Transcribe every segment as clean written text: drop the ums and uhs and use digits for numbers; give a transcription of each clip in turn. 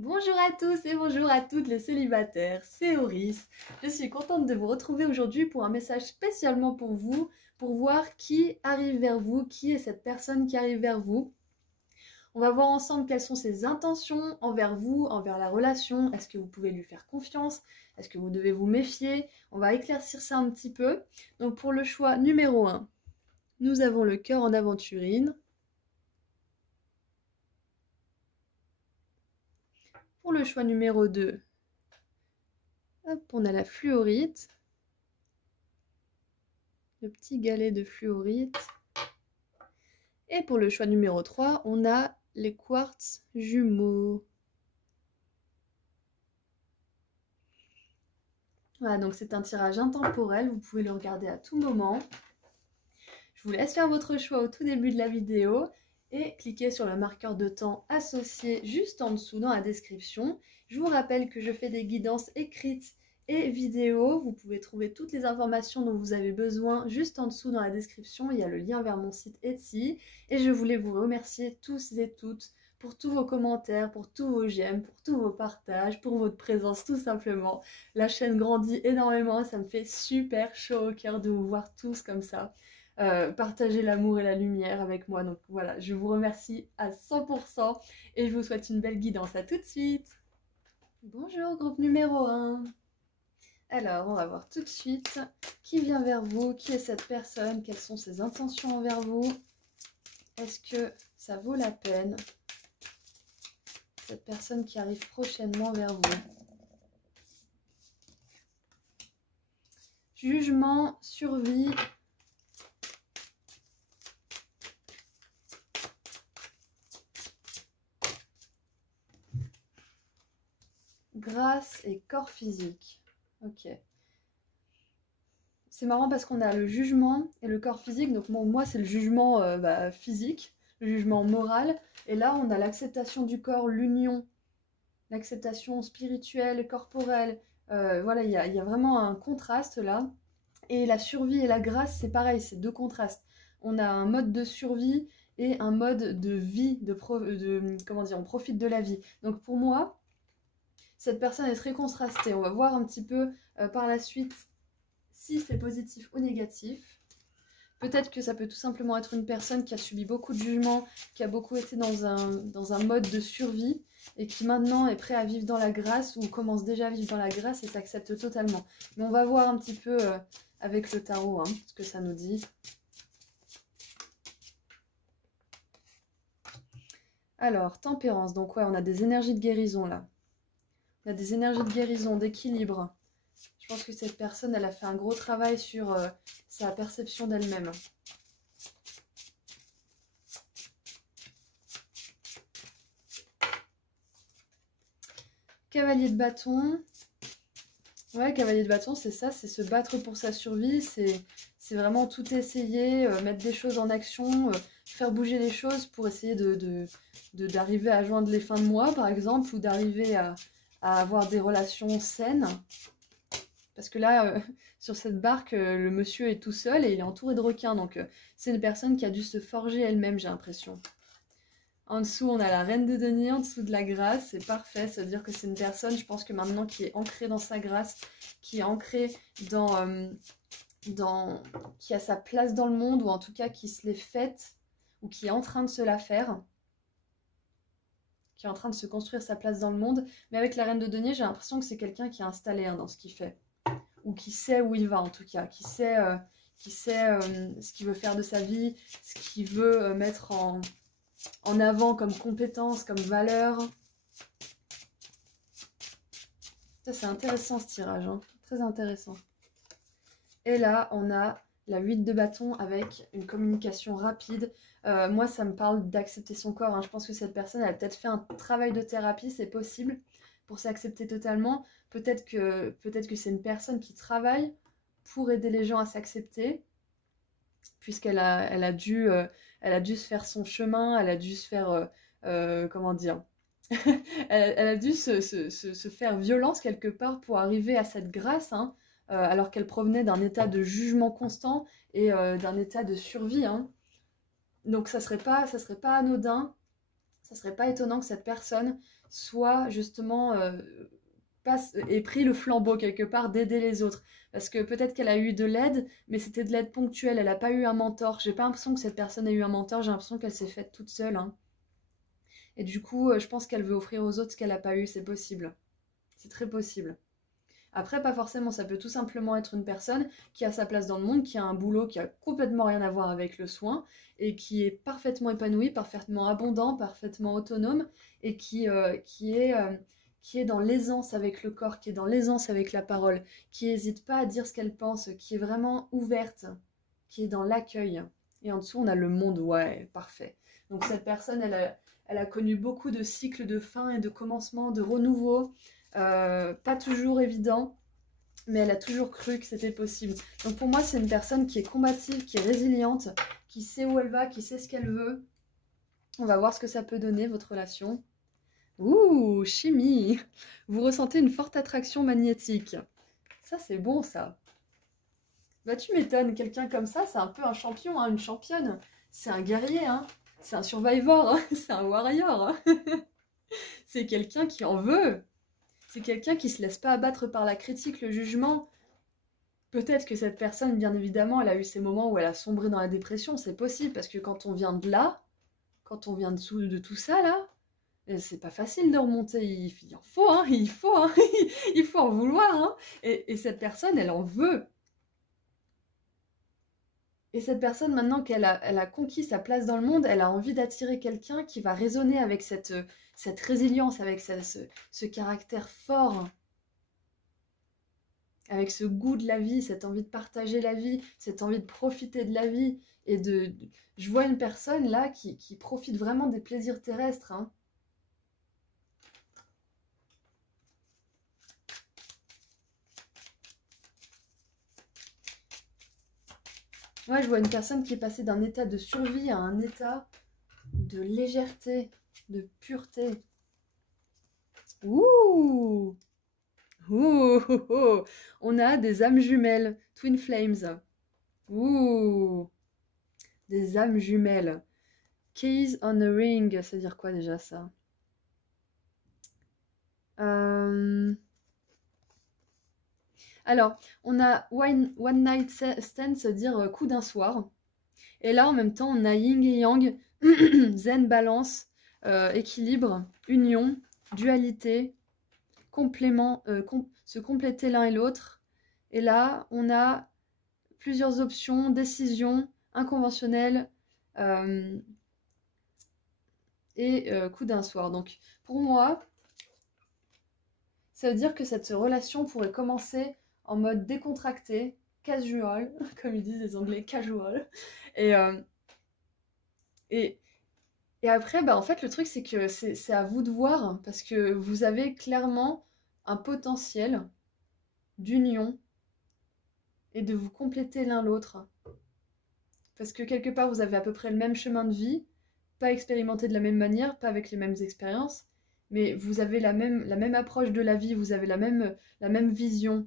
Bonjour à tous et bonjour à toutes les célibataires, c'est Auris. Je suis contente de vous retrouver aujourd'hui pour un message spécialement pour vous, pour voir qui arrive vers vous, qui est cette personne qui arrive vers vous. On va voir ensemble quelles sont ses intentions envers vous, envers la relation. Est-ce que vous pouvez lui faire confiance? Est-ce que vous devez vous méfier? On va éclaircir ça un petit peu. Donc pour le choix numéro 1, nous avons le cœur en aventurine. Pour le choix numéro 2, hop, on a la fluorite. Le petit galet de fluorite. Et pour le choix numéro 3, on a les quartz jumeaux. Voilà, donc c'est un tirage intemporel, vous pouvez le regarder à tout moment. Je vous laisse faire votre choix au tout début de la vidéo et cliquez sur le marqueur de temps associé juste en dessous dans la description. Je vous rappelle que je fais des guidances écrites et vidéo. Vous pouvez trouver toutes les informations dont vous avez besoin juste en dessous dans la description. Il y a le lien vers mon site Etsy. Et je voulais vous remercier tous et toutes pour tous vos commentaires, pour tous vos j'aime, pour tous vos partages, pour votre présence tout simplement. La chaîne grandit énormément, ça me fait super chaud au cœur de vous voir tous comme ça. Partager l'amour et la lumière avec moi. Donc voilà, je vous remercie à 100% et je vous souhaite une belle guidance. À tout de suite. Bonjour, groupe numéro 1. Alors, on va voir tout de suite qui vient vers vous, qui est cette personne, quelles sont ses intentions envers vous. Est-ce que ça vaut la peine, cette personne qui arrive prochainement vers vous? Jugement, survie. Grâce et corps physique. Ok. C'est marrant parce qu'on a le jugement et le corps physique. Donc bon, moi, c'est le jugement physique, le jugement moral. Et là, on a l'acceptation du corps, l'union, l'acceptation spirituelle, corporelle. Voilà, il y a vraiment un contraste là. Et la survie et la grâce, c'est pareil, c'est deux contrastes. On a un mode de survie et un mode de vie, comment dire, on profite de la vie. Donc pour moi, cette personne est très contrastée. On va voir un petit peu par la suite si c'est positif ou négatif. Peut-être que ça peut tout simplement être une personne qui a subi beaucoup de jugements, qui a beaucoup été dans un mode de survie et qui maintenant est prêt à vivre dans la grâce ou commence déjà à vivre dans la grâce et s'accepte totalement. Mais on va voir un petit peu avec le tarot ce que ça nous dit. Alors, tempérance, donc ouais, on a des énergies de guérison là. On a des énergies de guérison, d'équilibre. Je pense que cette personne, elle a fait un gros travail sur sa perception d'elle-même. Cavalier de bâton. Ouais, cavalier de bâton, c'est ça, c'est se battre pour sa survie, c'est vraiment tout essayer, mettre des choses en action, faire bouger les choses pour essayer d'arriver à joindre les fins de mois, par exemple, ou d'arriver à avoir des relations saines. Parce que là, sur cette barque, le monsieur est tout seul et il est entouré de requins. Donc, c'est une personne qui a dû se forger elle-même, j'ai l'impression. En dessous, on a la reine de denier, en dessous de la grâce. C'est parfait, ça veut dire que c'est une personne, je pense que maintenant, qui est ancrée dans sa grâce, qui est ancrée qui a sa place dans le monde, ou en tout cas qui se l'est faite, ou qui est en train de se la faire, qui est en train de se construire sa place dans le monde. Mais avec la reine de denier, j'ai l'impression que c'est quelqu'un qui est installé dans ce qu'il fait. Ou qui sait où il va en tout cas, qui sait ce qu'il veut faire de sa vie, ce qu'il veut mettre en avant comme compétence, comme valeur. Ça, c'est intéressant ce tirage, très intéressant. Et là, on a la 8 de bâton avec une communication rapide. Moi, ça me parle d'accepter son corps. Je pense que cette personne, elle a peut-être fait un travail de thérapie, c'est possible, pour s'accepter totalement. Peut-être que c'est une personne qui travaille pour aider les gens à s'accepter, puisqu'elle a dû se faire son chemin, elle a dû se faire, comment dire, elle a dû se faire violence quelque part pour arriver à cette grâce, alors qu'elle provenait d'un état de jugement constant et d'un état de survie. Donc ça serait pas anodin. ça serait pas étonnant que cette personne soit justement ait pris le flambeau quelque part d'aider les autres. Parce que peut-être qu'elle a eu de l'aide, mais c'était de l'aide ponctuelle, elle n'a pas eu un mentor. J'ai pas l'impression que cette personne ait eu un mentor, j'ai l'impression qu'elle s'est faite toute seule. Hein. Et du coup, je pense qu'elle veut offrir aux autres ce qu'elle n'a pas eu, c'est possible. C'est très possible. Après, pas forcément, ça peut tout simplement être une personne qui a sa place dans le monde, qui a un boulot qui a complètement rien à voir avec le soin, et qui est parfaitement épanoui, parfaitement abondant, parfaitement autonome, et qui est dans l'aisance avec le corps, qui est dans l'aisance avec la parole, qui n'hésite pas à dire ce qu'elle pense, qui est vraiment ouverte, qui est dans l'accueil. Et en dessous, on a le monde, ouais, parfait. Donc cette personne, elle a connu beaucoup de cycles de fin et de commencement, de renouveau, pas toujours évident, mais elle a toujours cru que c'était possible. Donc pour moi, c'est une personne qui est combative, qui est résiliente, qui sait où elle va, qui sait ce qu'elle veut. On va voir ce que ça peut donner, votre relation. Ouh, chimie! Vous ressentez une forte attraction magnétique. Ça, c'est bon, ça. Bah, tu m'étonnes, quelqu'un comme ça, c'est un peu un champion, hein, une championne. C'est un guerrier, hein. C'est un survivor, hein. C'est un warrior. Hein. C'est quelqu'un qui en veut. C'est quelqu'un qui se laisse pas abattre par la critique, le jugement. Peut-être que cette personne, bien évidemment, elle a eu ces moments où elle a sombré dans la dépression, c'est possible, parce que quand on vient de là, quand on vient de tout ça, là, c'est pas facile de remonter, il en faut, hein, il faut, hein, il faut en vouloir, hein, et cette personne, elle en veut. Et cette personne, maintenant elle a conquis sa place dans le monde, elle a envie d'attirer quelqu'un qui va résonner avec cette résilience, avec ce caractère fort, avec ce goût de la vie, cette envie de partager la vie, cette envie de profiter de la vie. Et je vois une personne là qui profite vraiment des plaisirs terrestres. Hein. Ouais, je vois une personne qui est passée d'un état de survie à un état de légèreté, de pureté. Ouh! Ouh! Oh, oh. On a des âmes jumelles, Twin Flames. Ouh! Des âmes jumelles. Keys on a ring, ça veut dire quoi déjà ça? Alors, on a one night stand, ça veut dire coup d'un soir. Et là, en même temps, on a yin et yang, zen, balance, équilibre, union, dualité, complément, se compléter l'un et l'autre. Et là, on a plusieurs options, décision, inconventionnelle et coup d'un soir. Donc, pour moi, ça veut dire que cette relation pourrait commencer en mode décontracté, casual, comme ils disent les Anglais, casual. Et, et, et après, bah, en fait, le truc, c'est que c'est à vous de voir, parce que vous avez clairement un potentiel d'union et de vous compléter l'un l'autre. Parce que quelque part, vous avez à peu près le même chemin de vie, pas expérimenté de la même manière, pas avec les mêmes expériences, mais vous avez la même approche de la vie, vous avez la même vision,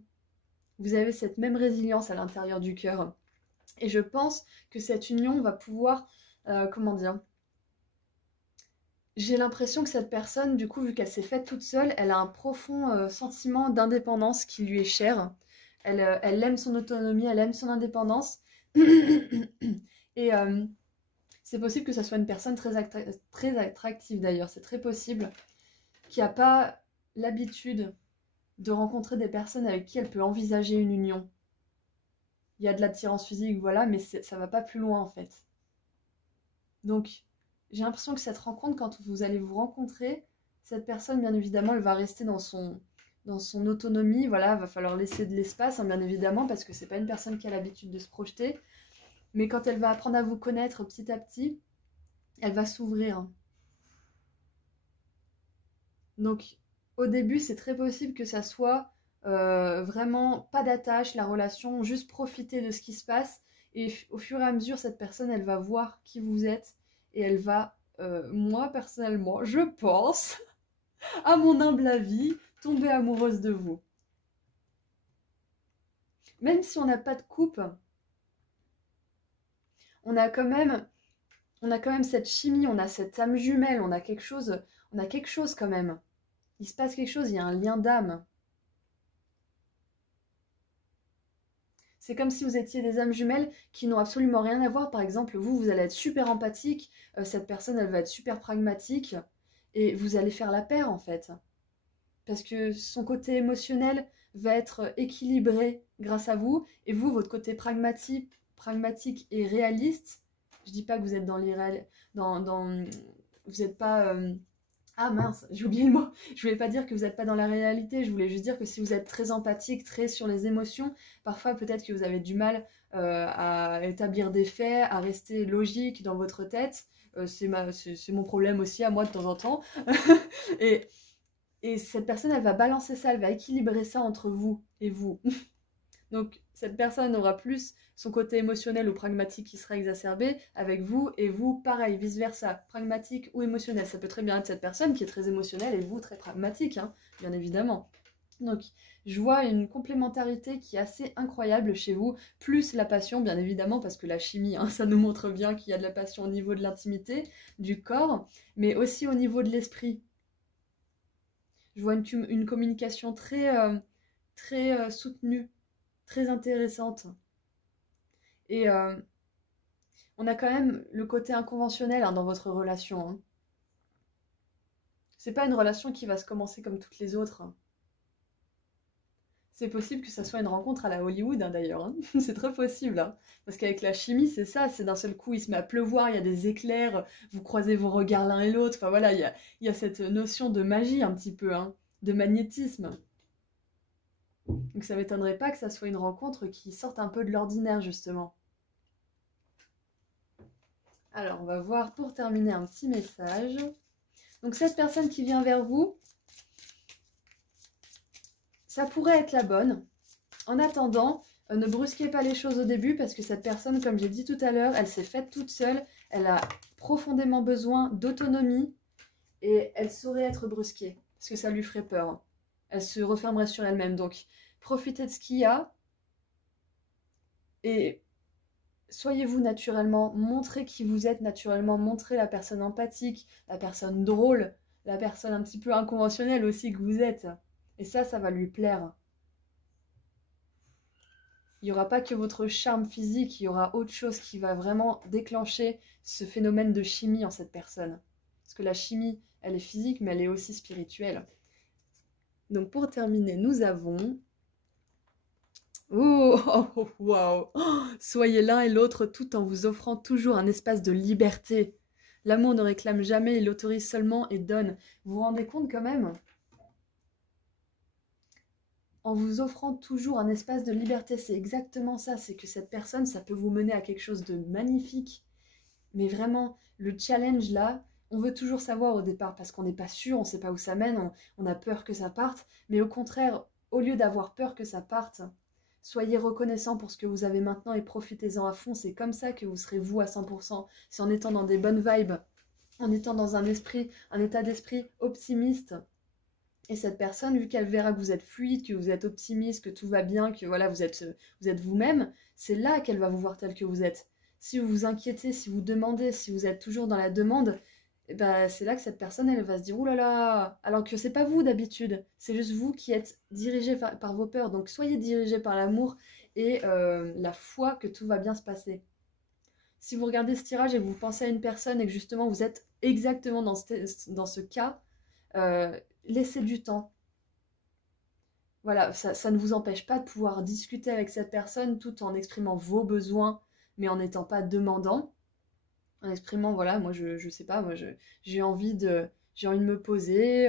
vous avez cette même résilience à l'intérieur du cœur. Et je pense que cette union va pouvoir, comment dire, j'ai l'impression que cette personne, du coup, vu qu'elle s'est faite toute seule, elle a un profond sentiment d'indépendance qui lui est cher. Elle aime son autonomie, elle aime son indépendance. Et c'est possible que ça soit une personne très attractive d'ailleurs, c'est très possible, qui n'a pas l'habitude de rencontrer des personnes avec qui elle peut envisager une union. Il y a de l'attirance physique, voilà, mais ça va pas plus loin en fait. Donc, j'ai l'impression que cette rencontre, quand vous allez vous rencontrer, cette personne, bien évidemment, elle va rester dans son autonomie, voilà, va falloir laisser de l'espace, hein, bien évidemment, parce que c'est pas une personne qui a l'habitude de se projeter. Mais quand elle va apprendre à vous connaître petit à petit, elle va s'ouvrir. Donc, au début, c'est très possible que ça soit vraiment pas d'attache, la relation, juste profiter de ce qui se passe. Et au fur et à mesure, cette personne, elle va voir qui vous êtes. Et elle va, moi personnellement, je pense, à mon humble avis, tomber amoureuse de vous. Même si on n'a pas de couple, on a quand même on a quand même cette chimie, on a cette âme jumelle, on a quelque chose quand même. Il se passe quelque chose, il y a un lien d'âme. C'est comme si vous étiez des âmes jumelles qui n'ont absolument rien à voir. Par exemple, vous allez être super empathique, cette personne, elle va être super pragmatique, et vous allez faire la paire en fait. Parce que son côté émotionnel va être équilibré grâce à vous, et vous, votre côté pragmatique et réaliste, je dis pas que vous êtes dans l'irréel, vous n'êtes pas... Ah mince, j'ai oublié le mot. Je voulais pas dire que vous n'êtes pas dans la réalité, je voulais juste dire que si vous êtes très empathique, très sur les émotions, parfois peut-être que vous avez du mal à établir des faits, à rester logique dans votre tête. C'est mon problème aussi à moi de temps en temps. et, et cette personne, elle va balancer ça, elle va équilibrer ça entre vous et vous. Donc cette personne aura plus son côté émotionnel ou pragmatique qui sera exacerbé avec vous, et vous pareil, vice versa, pragmatique ou émotionnel. Ça peut très bien être cette personne qui est très émotionnelle et vous très pragmatique, hein, bien évidemment. Donc je vois une complémentarité qui est assez incroyable chez vous, plus la passion bien évidemment, parce que la chimie, hein, ça nous montre bien qu'il y a de la passion au niveau de l'intimité, du corps, mais aussi au niveau de l'esprit. Je vois une communication très soutenue, très intéressante. Et on a quand même le côté inconventionnel, hein, dans votre relation. Hein. C'est pas une relation qui va se commencer comme toutes les autres. Hein. C'est possible que ça soit une rencontre à la Hollywood, hein, d'ailleurs. Hein. C'est très possible. Hein. Parce qu'avec la chimie, c'est ça. C'est d'un seul coup, il se met à pleuvoir, il y a des éclairs, vous croisez vos regards l'un et l'autre. Enfin voilà, il y a cette notion de magie un petit peu, hein, de magnétisme. Donc ça m'étonnerait pas que ça soit une rencontre qui sorte un peu de l'ordinaire, justement. Alors, on va voir pour terminer un petit message. Donc, cette personne qui vient vers vous, ça pourrait être la bonne. En attendant, ne brusquez pas les choses au début parce que cette personne, comme j'ai dit tout à l'heure, elle s'est faite toute seule. Elle a profondément besoin d'autonomie et elle saurait être brusquée parce que ça lui ferait peur. Elle se refermerait sur elle-même. Donc, profitez de ce qu'il y a et soyez vous naturellement, montrez qui vous êtes naturellement, montrez la personne empathique, la personne drôle, la personne un petit peu inconventionnelle aussi que vous êtes. Et ça va lui plaire. Il n'y aura pas que votre charme physique, il y aura autre chose qui va vraiment déclencher ce phénomène de chimie en cette personne. Parce que la chimie, elle est physique, mais elle est aussi spirituelle. Donc pour terminer, nous avons... Oh, waouh! Soyez l'un et l'autre tout en vous offrant toujours un espace de liberté. L'amour ne réclame jamais, il autorise seulement et donne. Vous vous rendez compte quand même? En vous offrant toujours un espace de liberté, c'est exactement ça. C'est que cette personne, ça peut vous mener à quelque chose de magnifique. Mais vraiment, le challenge là, on veut toujours savoir au départ parce qu'on n'est pas sûr, on ne sait pas où ça mène, on a peur que ça parte. Mais au contraire, au lieu d'avoir peur que ça parte... Soyez reconnaissant pour ce que vous avez maintenant et profitez-en à fond. C'est comme ça que vous serez vous à 100%. C'est en étant dans des bonnes vibes, en étant dans un état d'esprit optimiste. Et cette personne, vu qu'elle verra que vous êtes fluide, que vous êtes optimiste, que tout va bien, que voilà, vous êtes vous-même, c'est là qu'elle va vous voir tel que vous êtes. Si vous vous inquiétez, si vous demandez, si vous êtes toujours dans la demande, et ben, c'est là que cette personne, elle va se dire « Ouh là là !» Alors que c'est pas vous d'habitude, c'est juste vous qui êtes dirigé par vos peurs. Donc soyez dirigé par l'amour et la foi que tout va bien se passer. Si vous regardez ce tirage et que vous pensez à une personne et que justement vous êtes exactement dans ce cas, laissez du temps. Voilà, ça ne vous empêche pas de pouvoir discuter avec cette personne tout en exprimant vos besoins, mais en n'étant pas demandant. En exprimant, voilà, moi je sais pas, moi j'ai envie de me poser,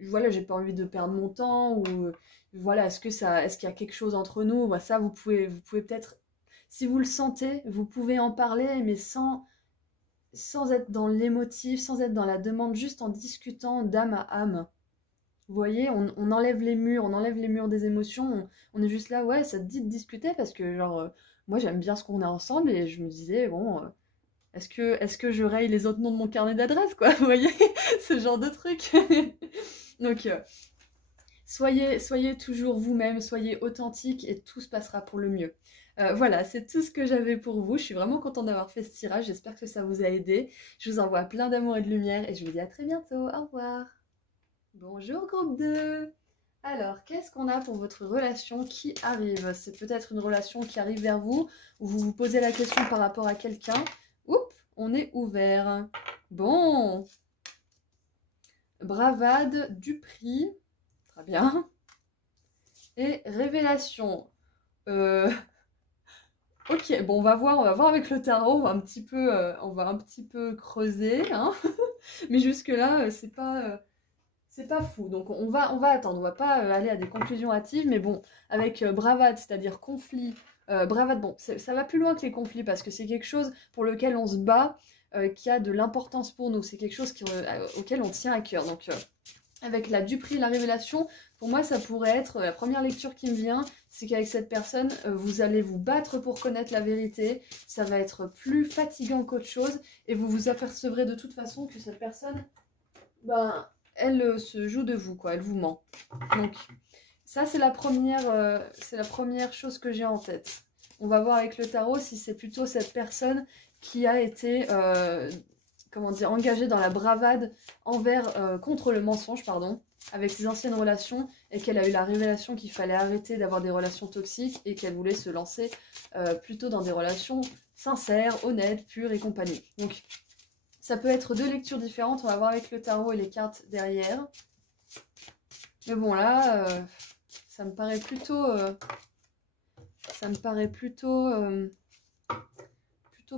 voilà, j'ai pas envie de perdre mon temps, ou voilà, est-ce qu'il y a quelque chose entre nous? Bah, ça vous pouvez peut-être, si vous le sentez, vous pouvez en parler, mais sans être dans l'émotif, sans être dans la demande, juste en discutant d'âme à âme. Vous voyez, on enlève les murs des émotions, on est juste là, ouais, ça te dit de discuter parce que genre, moi j'aime bien ce qu'on a ensemble et je me disais, bon, est-ce que je raye les autres noms de mon carnet d'adresse, quoi, vous voyez, ce genre de truc. Donc, soyez toujours vous-même, soyez authentique et tout se passera pour le mieux. Voilà, c'est tout ce que j'avais pour vous. Je suis vraiment contente d'avoir fait ce tirage. J'espère que ça vous a aidé. Je vous envoie plein d'amour et de lumière et je vous dis à très bientôt. Au revoir. Bonjour groupe 2. Alors, qu'est-ce qu'on a pour votre relation qui arrive? C'est peut-être une relation qui arrive vers vous ou vous vous posez la question par rapport à quelqu'un. Oups, on est ouvert. Bon. Bravade, du prix. Très bien. Et révélation. Ok, bon, on va voir avec le tarot, on va un petit peu creuser, hein. Mais jusque-là, c'est pas fou. Donc on va attendre, on va pas aller à des conclusions hâtives, mais bon, avec bravade, c'est-à-dire conflit, bravade, bon, ça va plus loin que les conflits, parce que c'est quelque chose pour lequel on se bat, qui a de l'importance pour nous, c'est quelque chose auquel on tient à cœur. Donc avec la duperie, la révélation, pour moi ça pourrait être, la première lecture qui me vient, c'est qu'avec cette personne, vous allez vous battre pour connaître la vérité, ça va être plus fatigant qu'autre chose, et vous vous apercevrez de toute façon que cette personne, ben, elle se joue de vous, quoi, elle vous ment. Donc ça c'est la première chose que j'ai en tête. On va voir avec le tarot si c'est plutôt cette personne qui a été comment dire, engagée dans la bravade contre le mensonge, pardon, avec ses anciennes relations, et qu'elle a eu la révélation qu'il fallait arrêter d'avoir des relations toxiques et qu'elle voulait se lancer plutôt dans des relations sincères, honnêtes, pures et compagnie. Donc ça peut être deux lectures différentes, on va voir avec le tarot et les cartes derrière. Mais bon là, ça me paraît plutôt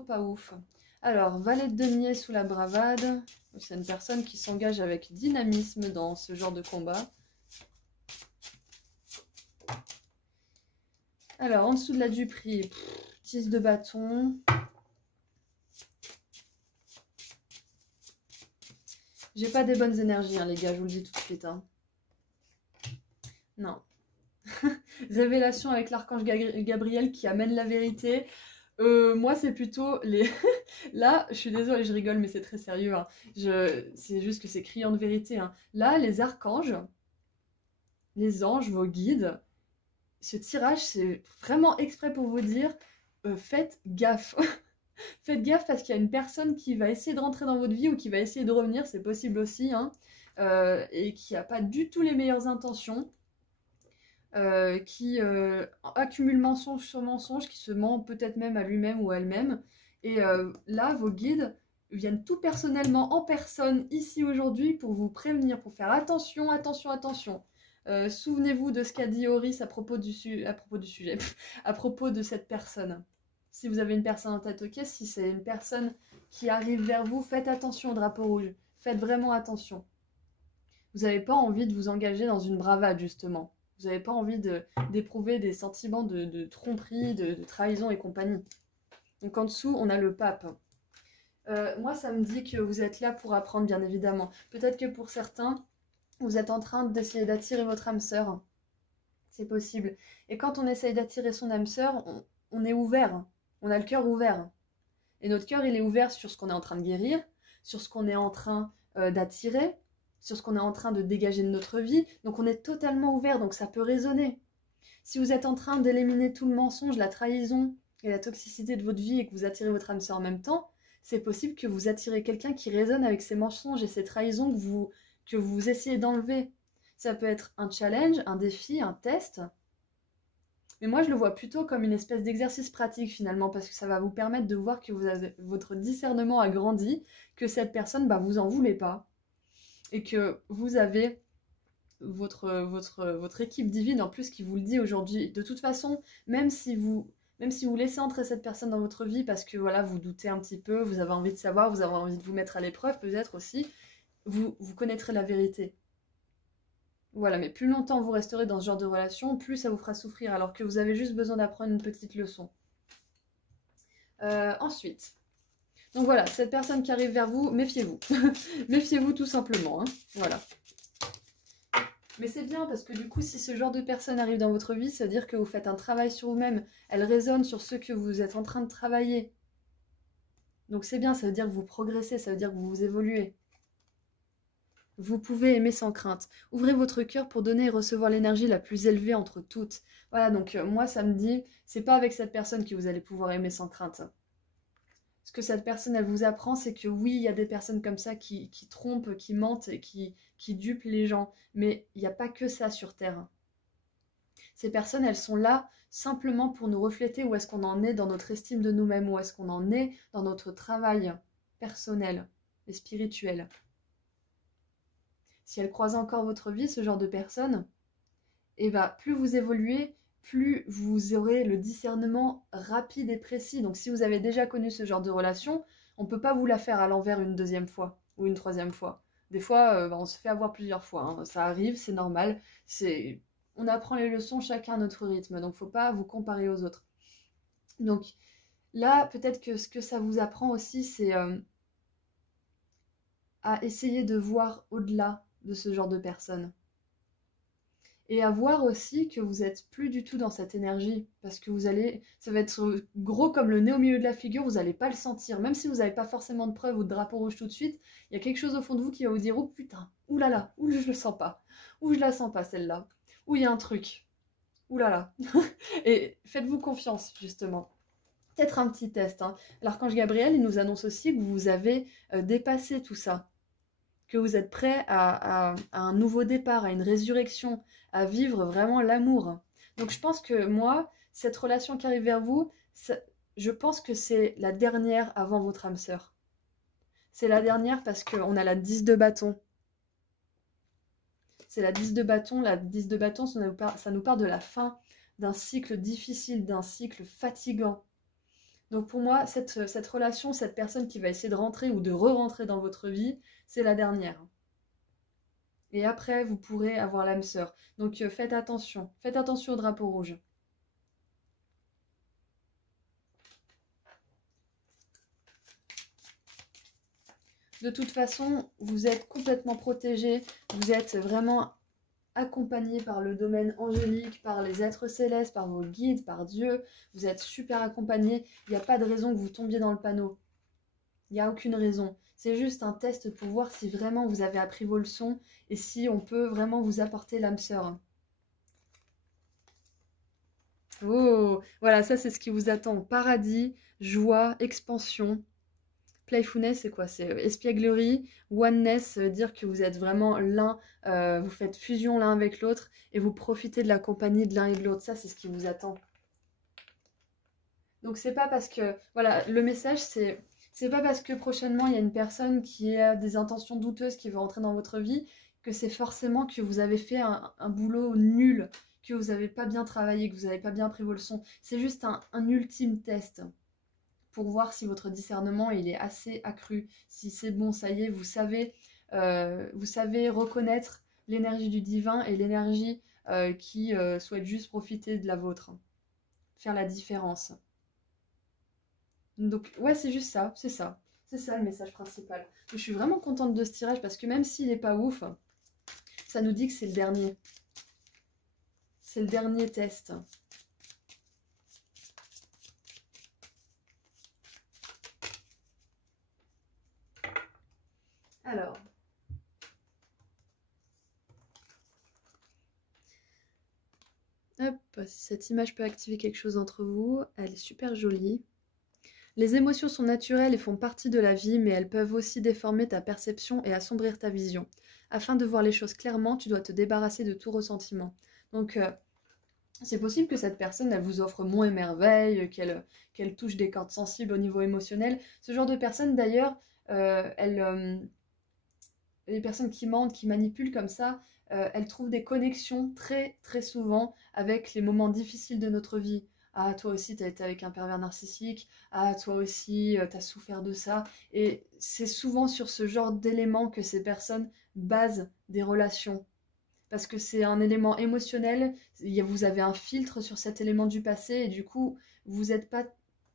pas ouf. Alors, valet de denier sous la bravade. C'est une personne qui s'engage avec dynamisme dans ce genre de combat. Alors, en dessous de la duperie, 10 de bâton. J'ai pas des bonnes énergies, hein, les gars, je vous le dis tout de suite. Hein. Non. Révélation avec l'archange Gabriel qui amène la vérité. Moi, c'est plutôt les... Là, je suis désolée, je rigole, mais c'est très sérieux. Hein. C'est juste que c'est criant de vérité. Hein. Là, les archanges, les anges, vos guides, ce tirage, c'est vraiment exprès pour vous dire, faites gaffe. Faites gaffe parce qu'il y a une personne qui va essayer de rentrer dans votre vie ou qui va essayer de revenir, c'est possible aussi, hein, et qui n'a pas du tout les meilleures intentions. Qui accumule mensonge sur mensonge, qui se ment peut-être même à lui-même ou à elle-même. Et là, vos guides viennent tout personnellement, en personne, ici aujourd'hui, pour vous prévenir, pour faire attention, attention, attention. Souvenez-vous de ce qu'a dit Horis à propos du sujet, à propos de cette personne. Si vous avez une personne en tête, ok, si c'est une personne qui arrive vers vous, faites attention au drapeau rouge. Faites vraiment attention. Vous n'avez pas envie de vous engager dans une bravade, justement. Vous n'avez pas envie d'éprouver des sentiments de tromperie, de trahison et compagnie. Donc en dessous, on a le pape. Moi, ça me dit que vous êtes là pour apprendre, bien évidemment. Peut-être que pour certains, vous êtes en train d'essayer d'attirer votre âme sœur. C'est possible. Et quand on essaye d'attirer son âme sœur, on est ouvert. On a le cœur ouvert. Et notre cœur, il est ouvert sur ce qu'on est en train de guérir, sur ce qu'on est en train d'attirer, sur ce qu'on est en train de dégager de notre vie. Donc on est totalement ouvert, donc ça peut résonner. Si vous êtes en train d'éliminer tout le mensonge, la trahison et la toxicité de votre vie et que vous attirez votre âme sœur en même temps, c'est possible que vous attirez quelqu'un qui résonne avec ces mensonges et ces trahisons que vous essayez d'enlever. Ça peut être un challenge, un défi, un test. Mais moi, je le vois plutôt comme une espèce d'exercice pratique finalement, parce que ça va vous permettre de voir que votre discernement a grandi, que cette personne, bah, vous en voulez pas. Et que vous avez votre équipe divine en plus qui vous le dit aujourd'hui. De toute façon, même si vous laissez entrer cette personne dans votre vie parce que voilà, vous doutez un petit peu, vous avez envie de savoir, vous avez envie de vous mettre à l'épreuve peut-être aussi, vous connaîtrez la vérité. Voilà, mais plus longtemps vous resterez dans ce genre de relation, plus ça vous fera souffrir, alors que vous avez juste besoin d'apprendre une petite leçon. Ensuite, donc voilà, cette personne qui arrive vers vous, méfiez-vous. Méfiez-vous tout simplement, hein. Voilà. Mais c'est bien parce que du coup, si ce genre de personne arrive dans votre vie, ça veut dire que vous faites un travail sur vous-même. Elle résonne sur ce que vous êtes en train de travailler. Donc c'est bien, ça veut dire que vous progressez, ça veut dire que vous évoluez. Vous pouvez aimer sans crainte. Ouvrez votre cœur pour donner et recevoir l'énergie la plus élevée entre toutes. Voilà, donc moi ça me dit, c'est pas avec cette personne que vous allez pouvoir aimer sans crainte. Ce que cette personne, elle vous apprend, c'est que oui, il y a des personnes comme ça qui trompent, qui mentent, et qui dupent les gens. Mais il n'y a pas que ça sur Terre. Ces personnes, elles sont là simplement pour nous refléter où est-ce qu'on en est dans notre estime de nous-mêmes, où est-ce qu'on en est dans notre travail personnel et spirituel. Si elles croisent encore votre vie, ce genre de personnes, et bah, plus vous évoluez, plus vous aurez le discernement rapide et précis. Donc si vous avez déjà connu ce genre de relation, on ne peut pas vous la faire à l'envers une deuxième fois ou une troisième fois. Des fois, on se fait avoir plusieurs fois. Hein. Ça arrive, c'est normal. On apprend les leçons chacun à notre rythme. Donc il ne faut pas vous comparer aux autres. Donc là, peut-être que ce que ça vous apprend aussi, c'est à essayer de voir au-delà de ce genre de personnes. Et à voir aussi que vous n'êtes plus du tout dans cette énergie. Parce que ça va être gros comme le nez au milieu de la figure, vous n'allez pas le sentir. Même si vous n'avez pas forcément de preuves ou de drapeau rouge tout de suite, il y a quelque chose au fond de vous qui va vous dire « Oh putain, oulala, ou je le sens pas, ou je la sens pas celle-là, ou il y a un truc, oulala. » Et faites-vous confiance, justement. Peut-être un petit test. Hein. L'archange Gabriel, il nous annonce aussi que vous avez dépassé tout ça. Que vous êtes prêt à un nouveau départ, à une résurrection, à vivre vraiment l'amour. Donc je pense que moi, cette relation qui arrive vers vous, je pense que c'est la dernière avant votre âme sœur. C'est la dernière parce qu'on a la 10 de bâton. C'est la 10 de bâton. La 10 de bâton, ça nous parle de la fin d'un cycle difficile, d'un cycle fatigant. Donc pour moi, cette relation, cette personne qui va essayer de rentrer ou de re-rentrer dans votre vie, c'est la dernière. Et après, vous pourrez avoir l'âme sœur. Donc faites attention au drapeau rouge. De toute façon, vous êtes complètement protégé, vous êtes vraiment accompagné par le domaine angélique, par les êtres célestes, par vos guides, par Dieu. Vous êtes super accompagné. Il n'y a pas de raison que vous tombiez dans le panneau. Il n'y a aucune raison. C'est juste un test pour voir si vraiment vous avez appris vos leçons et si on peut vraiment vous apporter l'âme sœur. Oh, voilà, ça c'est ce qui vous attend. Paradis, joie, expansion. Playfulness, c'est quoi? C'est espièglerie. Oneness, ça veut dire que vous êtes vraiment l'un, vous faites fusion l'un avec l'autre et vous profitez de la compagnie de l'un et de l'autre. Ça, c'est ce qui vous attend. Donc c'est pas parce que, voilà, le message c'est pas parce que prochainement il y a une personne qui a des intentions douteuses qui veut rentrer dans votre vie que c'est forcément que vous avez fait un boulot nul, que vous n'avez pas bien travaillé, que vous n'avez pas bien pris vos leçons. C'est juste un ultime test pour voir si votre discernement il est assez accru, si c'est bon, ça y est, vous savez reconnaître l'énergie du divin et l'énergie qui souhaite juste profiter de la vôtre, faire la différence. Donc ouais, c'est juste ça, c'est ça. C'est ça le message principal. Je suis vraiment contente de ce tirage parce que même s'il n'est pas ouf, ça nous dit que c'est le dernier. C'est le dernier test. Alors. Hop, si cette image peut activer quelque chose entre vous, elle est super jolie. Les émotions sont naturelles et font partie de la vie, mais elles peuvent aussi déformer ta perception et assombrir ta vision. Afin de voir les choses clairement, tu dois te débarrasser de tout ressentiment. Donc, c'est possible que cette personne, elle vous offre moins merveille, qu'elle touche des cordes sensibles au niveau émotionnel. Ce genre de personne, d'ailleurs, les personnes qui mentent, qui manipulent comme ça, elles trouvent des connexions très, très souvent avec les moments difficiles de notre vie. Ah, toi aussi, t'as été avec un pervers narcissique. Ah, toi aussi, t'as souffert de ça. Et c'est souvent sur ce genre d'éléments que ces personnes basent des relations. Parce que c'est un élément émotionnel, vous avez un filtre sur cet élément du passé et du coup, vous n'êtes pas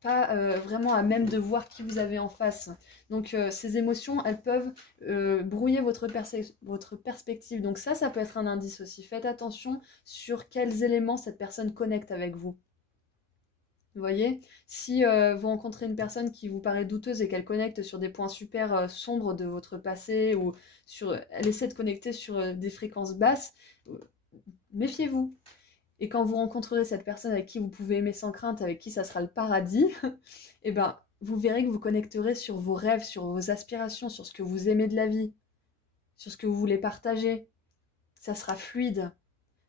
vraiment à même de voir qui vous avez en face. Donc ces émotions, elles peuvent brouiller votre perspective. Donc ça peut être un indice aussi. Faites attention sur quels éléments cette personne connecte avec vous. Vous voyez, si vous rencontrez une personne qui vous paraît douteuse et qu'elle connecte sur des points super sombres de votre passé ou elle essaie de connecter sur des fréquences basses, méfiez-vous. Et quand vous rencontrerez cette personne avec qui vous pouvez aimer sans crainte, avec qui ça sera le paradis, et ben vous verrez que vous connecterez sur vos rêves, sur vos aspirations, sur ce que vous aimez de la vie, sur ce que vous voulez partager. Ça sera fluide.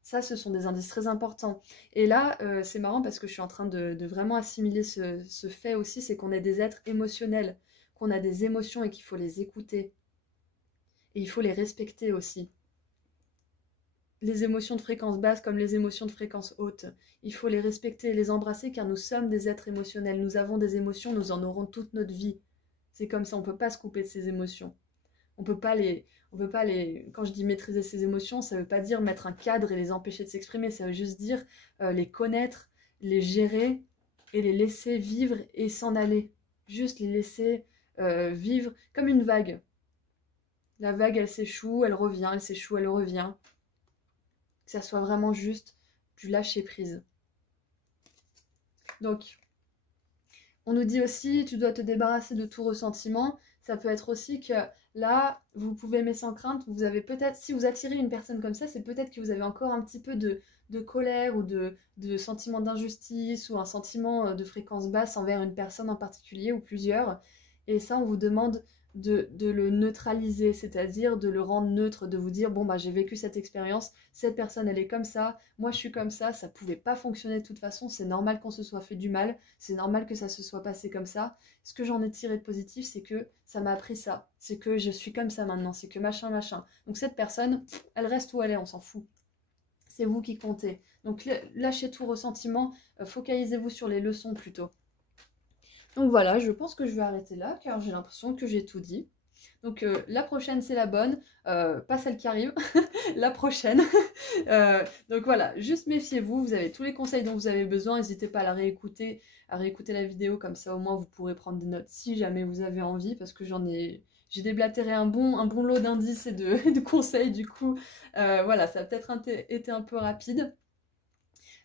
Ça, ce sont des indices très importants. Et là, c'est marrant parce que je suis en train de vraiment assimiler ce fait aussi, c'est qu'on est des êtres émotionnels, qu'on a des émotions et qu'il faut les écouter. Et il faut les respecter aussi. Les émotions de fréquence basse comme les émotions de fréquence haute. Il faut les respecter et les embrasser car nous sommes des êtres émotionnels. Nous avons des émotions, nous en aurons toute notre vie. C'est comme ça, on ne peut pas se couper de ces émotions. On peut pas les... Quand je dis maîtriser ses émotions, ça ne veut pas dire mettre un cadre et les empêcher de s'exprimer. Ça veut juste dire les connaître, les gérer et les laisser vivre et s'en aller. Juste les laisser vivre comme une vague. La vague, elle s'échoue, elle revient, elle s'échoue, elle revient. Que ça soit vraiment juste du lâcher prise. Donc, on nous dit aussi, tu dois te débarrasser de tout ressentiment. Ça peut être aussi que là, vous pouvez aimer sans crainte. Vous avez peut-être, si vous attirez une personne comme ça, c'est peut-être que vous avez encore un petit peu de colère ou de sentiment d'injustice ou un sentiment de fréquence basse envers une personne en particulier ou plusieurs. Et ça, on vous demande de le neutraliser, c'est-à-dire de le rendre neutre, de vous dire, bon, bah j'ai vécu cette expérience, cette personne, elle est comme ça, moi je suis comme ça pouvait pas fonctionner de toute façon, c'est normal qu'on se soit fait du mal, c'est normal que ça se soit passé comme ça. Ce que j'en ai tiré de positif, c'est que ça m'a appris ça, c'est que je suis comme ça maintenant, c'est que machin, machin. Donc cette personne, elle reste où elle est, on s'en fout. C'est vous qui comptez. Donc lâchez tout ressentiment, focalisez-vous sur les leçons plutôt. Donc voilà, je pense que je vais arrêter là, car j'ai l'impression que j'ai tout dit. Donc la prochaine, c'est la bonne, pas celle qui arrive, la prochaine. Donc voilà, juste méfiez-vous, vous avez tous les conseils dont vous avez besoin, n'hésitez pas à réécouter la vidéo, comme ça au moins vous pourrez prendre des notes si jamais vous avez envie, parce que j'ai déblatéré un bon lot d'indices et de conseils, du coup, voilà, ça a peut-être été un peu rapide.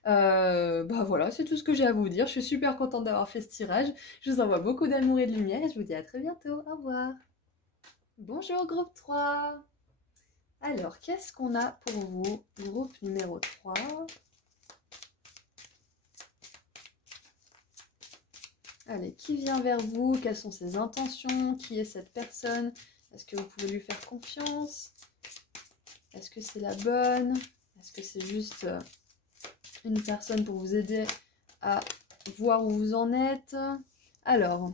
Bah voilà, c'est tout ce que j'ai à vous dire. Je suis super contente d'avoir fait ce tirage. Je vous envoie beaucoup d'amour et de lumière et je vous dis à très bientôt. Au revoir. Bonjour groupe 3. Alors, qu'est-ce qu'on a pour vous, groupe numéro 3? Allez, qui vient vers vous? Quelles sont ses intentions? Qui est cette personne? Est-ce que vous pouvez lui faire confiance? Est-ce que c'est la bonne? Est-ce que c'est juste une personne pour vous aider à voir où vous en êtes? Alors,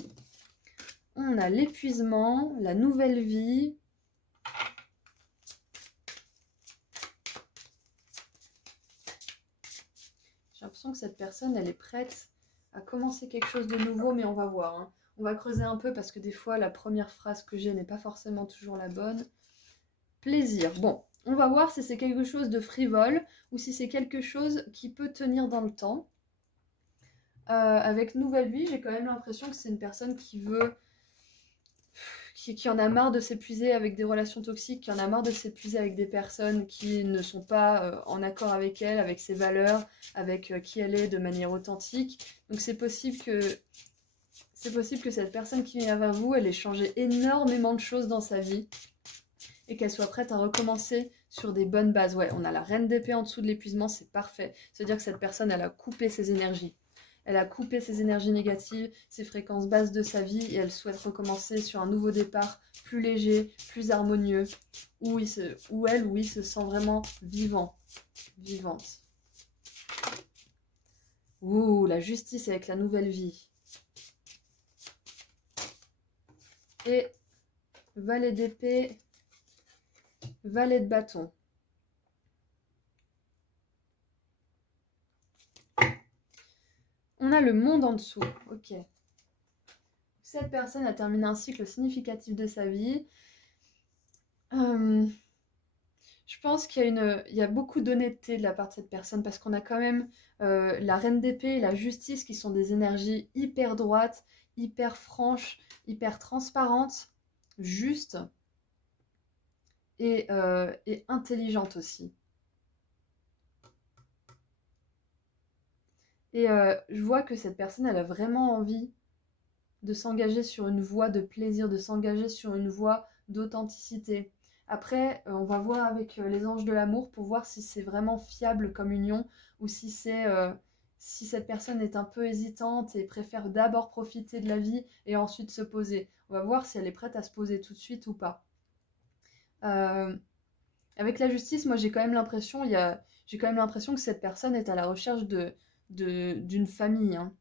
on a l'épuisement, la nouvelle vie. J'ai l'impression que cette personne, elle est prête à commencer quelque chose de nouveau, mais on va voir. Hein. On va creuser un peu parce que des fois, la première phrase que j'ai n'est pas forcément toujours la bonne. Plaisir. Bon, on va voir si c'est quelque chose de frivole ou si c'est quelque chose qui peut tenir dans le temps. Avec nouvelle vie, j'ai quand même l'impression que c'est une personne qui veut... Qui en a marre de s'épuiser avec des relations toxiques, qui en a marre de s'épuiser avec des personnes qui ne sont pas en accord avec elle, avec ses valeurs, avec qui elle est de manière authentique. Donc c'est possible que cette personne qui vient vers vous, elle ait changé énormément de choses dans sa vie et qu'elle soit prête à recommencer sur des bonnes bases. Ouais, on a la reine d'épée en dessous de l'épuisement, c'est parfait. C'est-à-dire que cette personne, elle a coupé ses énergies. Elle a coupé ses énergies négatives, ses fréquences basses de sa vie et elle souhaite recommencer sur un nouveau départ plus léger, plus harmonieux, où il se sent vraiment vivant, vivante. Ouh, la justice avec la nouvelle vie. Et valet d'épée, valet de bâton. On a le monde en dessous, ok. Cette personne a terminé un cycle significatif de sa vie. Je pense qu'il y a beaucoup d'honnêteté de la part de cette personne parce qu'on a quand même la reine d'épée et la justice qui sont des énergies hyper droites, hyper franches, hyper transparentes, justes et intelligentes aussi. Et je vois que cette personne, elle a vraiment envie de s'engager sur une voie de plaisir, de s'engager sur une voie d'authenticité. Après, on va voir avec les anges de l'amour pour voir si c'est vraiment fiable comme union ou si si cette personne est un peu hésitante et préfère d'abord profiter de la vie et ensuite se poser. On va voir si elle est prête à se poser tout de suite ou pas. Avec la justice, moi j'ai quand même l'impression, que cette personne est à la recherche d'une famille, hein.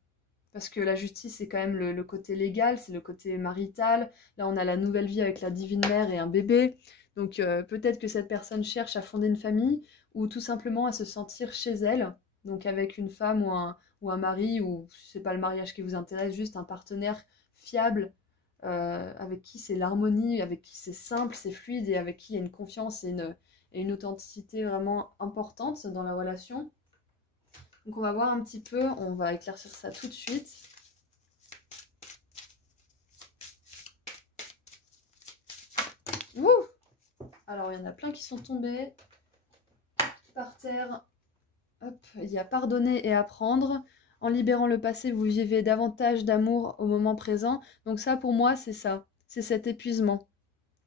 Parce que la justice, c'est quand même le côté légal, c'est le côté marital. Là, on a la nouvelle vie avec la divine mère et un bébé. Donc peut-être que cette personne cherche à fonder une famille ou tout simplement à se sentir chez elle. Donc avec une femme ou un mari, ou c'est pas le mariage qui vous intéresse, juste un partenaire fiable, avec qui c'est l'harmonie, avec qui c'est simple, c'est fluide et avec qui il y a une confiance et une authenticité vraiment importante dans la relation. Donc on va voir un petit peu, on va éclaircir ça tout de suite. Ouh! Alors il y en a plein qui sont tombés par terre. Hop, il y a pardonner et apprendre. En libérant le passé, vous vivez davantage d'amour au moment présent. Donc ça pour moi c'est ça, c'est cet épuisement.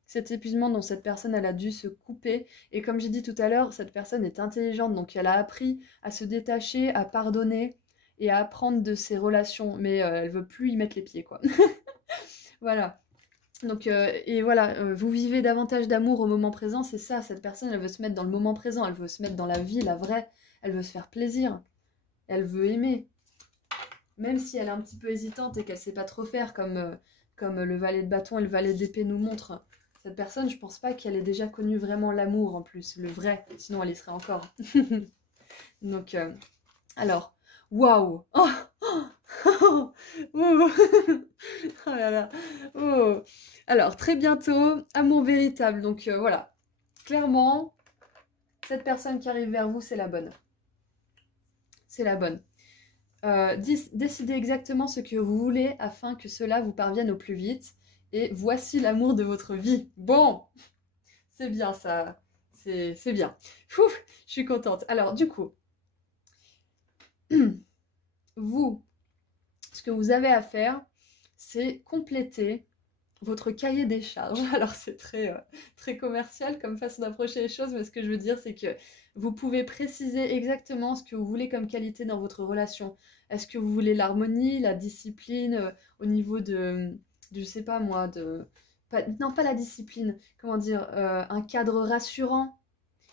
Cet épuisement dont cette personne elle a dû se couper. Et comme j'ai dit tout à l'heure, cette personne est intelligente, donc elle a appris à se détacher, à pardonner et à apprendre de ses relations. Mais elle veut plus y mettre les pieds, quoi. Voilà. Donc, et voilà, vous vivez davantage d'amour au moment présent, c'est ça, cette personne, elle veut se mettre dans le moment présent, elle veut se mettre dans la vie, la vraie, elle veut se faire plaisir, elle veut aimer. Même si elle est un petit peu hésitante et qu'elle sait pas trop faire, comme le valet de bâton et le valet d'épée nous montrent. Cette personne, je pense pas qu'elle ait déjà connu vraiment l'amour en plus, le vrai, sinon elle y serait encore. Donc, alors, waouh! Oh, oh, oh, oh là là! Oh. Alors, très bientôt, amour véritable. Donc voilà, clairement, cette personne qui arrive vers vous, c'est la bonne. C'est la bonne. Décidez exactement ce que vous voulez afin que cela vous parvienne au plus vite. Et voici l'amour de votre vie. Bon, c'est bien ça. C'est bien. Ouf, je suis contente. Alors, du coup, vous, ce que vous avez à faire, c'est compléter votre cahier des charges. Alors, c'est très commercial comme façon d'approcher les choses, mais ce que je veux dire, c'est que vous pouvez préciser exactement ce que vous voulez comme qualité dans votre relation. Est-ce que vous voulez l'harmonie, la discipline, au niveau je sais pas moi, non, pas la discipline, comment dire, un cadre rassurant.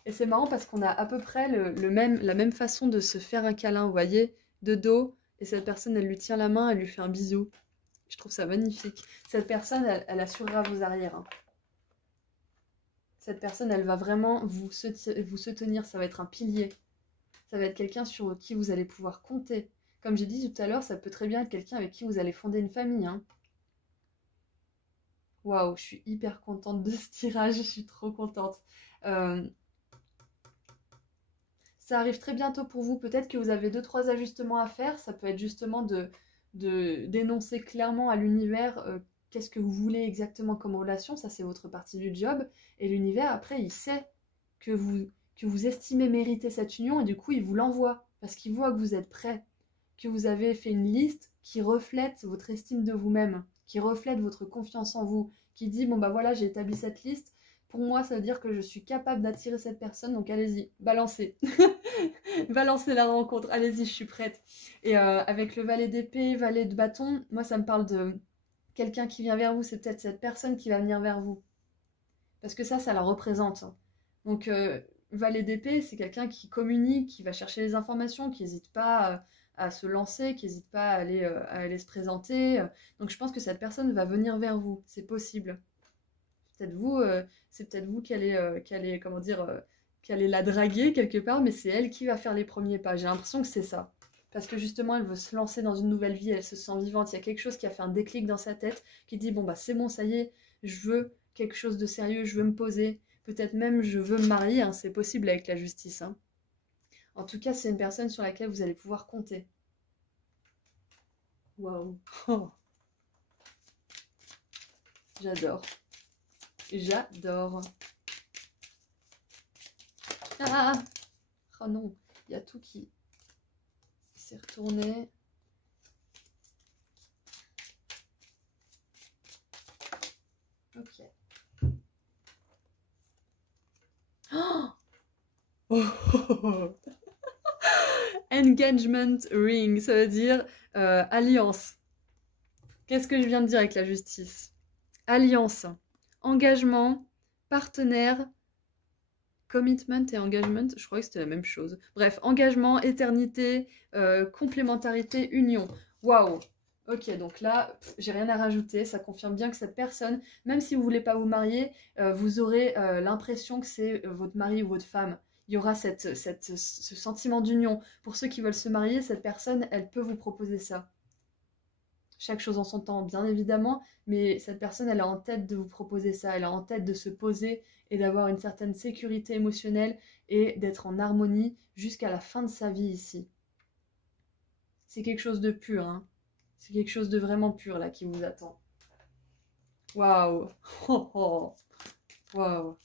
Et c'est marrant parce qu'on a à peu près la même façon de se faire un câlin, vous voyez, de dos, et cette personne, elle lui tient la main, elle lui fait un bisou. Je trouve ça magnifique. Cette personne, elle assurera vos arrières, hein. Cette personne, elle va vraiment vous soutenir, ça va être un pilier. Ça va être quelqu'un sur qui vous allez pouvoir compter. Comme j'ai dit tout à l'heure, ça peut très bien être quelqu'un avec qui vous allez fonder une famille, hein. Waouh, je suis hyper contente de ce tirage, je suis trop contente. Ça arrive très bientôt pour vous, peut-être que vous avez 2-3 ajustements à faire, ça peut être justement d'énoncer clairement à l'univers qu'est-ce que vous voulez exactement comme relation, ça c'est votre partie du job, et l'univers après il sait que vous estimez mériter cette union et du coup il vous l'envoie, parce qu'il voit que vous êtes prêt, que vous avez fait une liste qui reflète votre estime de vous-même, qui reflète votre confiance en vous, qui dit bon bah voilà j'ai établi cette liste, pour moi ça veut dire que je suis capable d'attirer cette personne, donc allez-y, balancez. Balancez la rencontre, allez-y, je suis prête. Et avec le valet d'épée, valet de bâton, moi ça me parle de quelqu'un qui vient vers vous, c'est peut-être cette personne qui va venir vers vous. Parce que ça la représente. Donc valet d'épée, c'est quelqu'un qui communique, qui va chercher les informations, qui n'hésite pas à se lancer, qui n'hésite pas à aller se présenter. Donc je pense que cette personne va venir vers vous, c'est possible. C'est peut-être vous qui allez, comment dire, qui allez la draguer quelque part, mais c'est elle qui va faire les premiers pas. J'ai l'impression que c'est ça. Parce que justement, elle veut se lancer dans une nouvelle vie, elle se sent vivante. Il y a quelque chose qui a fait un déclic dans sa tête, qui dit, bon bah c'est bon, ça y est, je veux quelque chose de sérieux, je veux me poser. Peut-être même je veux me marier, hein, c'est possible avec la justice, hein. En tout cas, c'est une personne sur laquelle vous allez pouvoir compter. Waouh. Oh. J'adore. J'adore. Ah! Oh non, il y a tout qui c'est retourné. Ok. Oh Engagement ring, ça veut dire alliance. Qu'est-ce que je viens de dire avec la justice? Alliance, engagement, partenaire, commitment et engagement, je crois que c'était la même chose. Bref, engagement, éternité, complémentarité, union. Waouh! Ok, donc là, j'ai rien à rajouter, ça confirme bien que cette personne, même si vous voulez pas vous marier, vous aurez l'impression que c'est votre mari ou votre femme. Il y aura ce sentiment d'union. Pour ceux qui veulent se marier, cette personne, elle peut vous proposer ça. Chaque chose en son temps, bien évidemment, mais cette personne, elle a en tête de vous proposer ça, elle a en tête de se poser et d'avoir une certaine sécurité émotionnelle et d'être en harmonie jusqu'à la fin de sa vie ici. C'est quelque chose de pur, hein. C'est quelque chose de vraiment pur, là, qui vous attend. Waouh! Oh, oh. Waouh!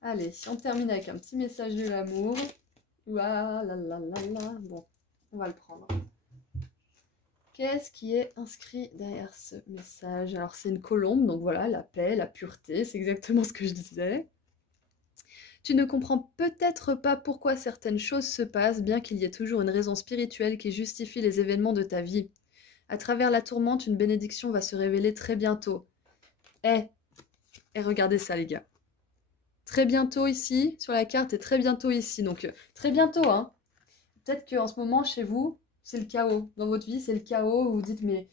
Allez, on termine avec un petit message de l'amour. Ouah là là là là. Bon, on va le prendre. Qu'est-ce qui est inscrit derrière ce message? Alors c'est une colombe, donc voilà, la paix, la pureté, c'est exactement ce que je disais. Tu ne comprends peut-être pas pourquoi certaines choses se passent, bien qu'il y ait toujours une raison spirituelle qui justifie les événements de ta vie. À travers la tourmente, une bénédiction va se révéler très bientôt. Regardez ça les gars. Très bientôt ici, sur la carte, et très bientôt ici. Donc très bientôt, hein. Peut-être qu'en ce moment, chez vous, c'est le chaos. Dans votre vie, c'est le chaos. Vous vous dites, mais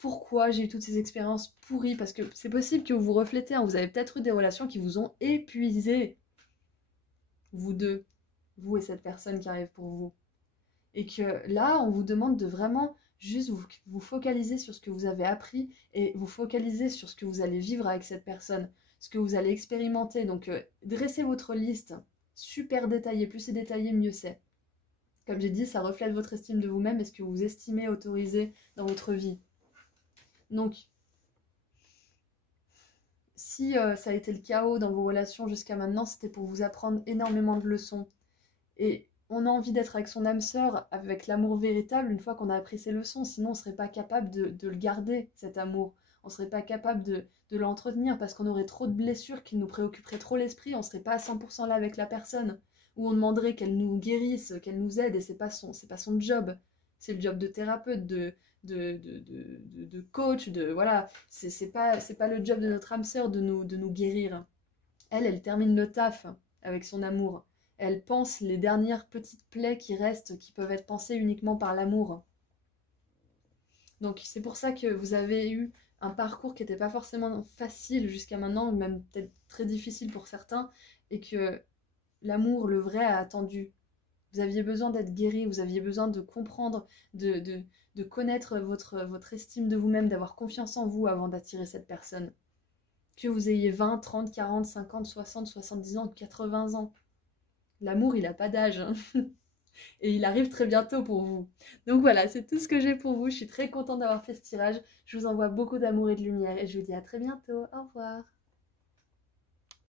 pourquoi j'ai eu toutes ces expériences pourries? Parce que c'est possible que vous vous reflétez. Hein. Vous avez peut-être eu des relations qui vous ont épuisé. Vous deux. Vous et cette personne qui arrive pour vous. Et que là, on vous demande de vraiment juste vous focaliser sur ce que vous avez appris et vous focaliser sur ce que vous allez vivre avec cette personne, ce que vous allez expérimenter. Donc, dressez votre liste super détaillée. Plus c'est détaillé, mieux c'est. Comme j'ai dit, ça reflète votre estime de vous-même et ce que vous estimez autoriser dans votre vie. Donc, si ça a été le chaos dans vos relations jusqu'à maintenant, c'était pour vous apprendre énormément de leçons. Et on a envie d'être avec son âme sœur, avec l'amour véritable, une fois qu'on a appris ces leçons. Sinon, on ne serait pas capable de le garder, cet amour. On ne serait pas capable de l'entretenir parce qu'on aurait trop de blessures qui nous préoccuperaient trop l'esprit. On ne serait pas à 100% là avec la personne. Ou on demanderait qu'elle nous guérisse, qu'elle nous aide, et c'est pas son job. C'est le job de thérapeute, de coach, voilà. C'est pas le job de notre âme sœur de nous guérir. Elle termine le taf avec son amour. Elle pense les dernières petites plaies qui restent, qui peuvent être pensées uniquement par l'amour. Donc c'est pour ça que vous avez eu un parcours qui n'était pas forcément facile jusqu'à maintenant, même peut-être très difficile pour certains, et que l'amour, le vrai, a attendu. Vous aviez besoin d'être guéri, vous aviez besoin de comprendre, de connaître votre estime de vous-même, d'avoir confiance en vous avant d'attirer cette personne. Que vous ayez 20, 30, 40, 50, 60, 70 ans, 80 ans. L'amour, il n'a pas d'âge. Hein. Et il arrive très bientôt pour vous. Donc voilà, c'est tout ce que j'ai pour vous. Je suis très contente d'avoir fait ce tirage. Je vous envoie beaucoup d'amour et de lumière et je vous dis à très bientôt. Au revoir.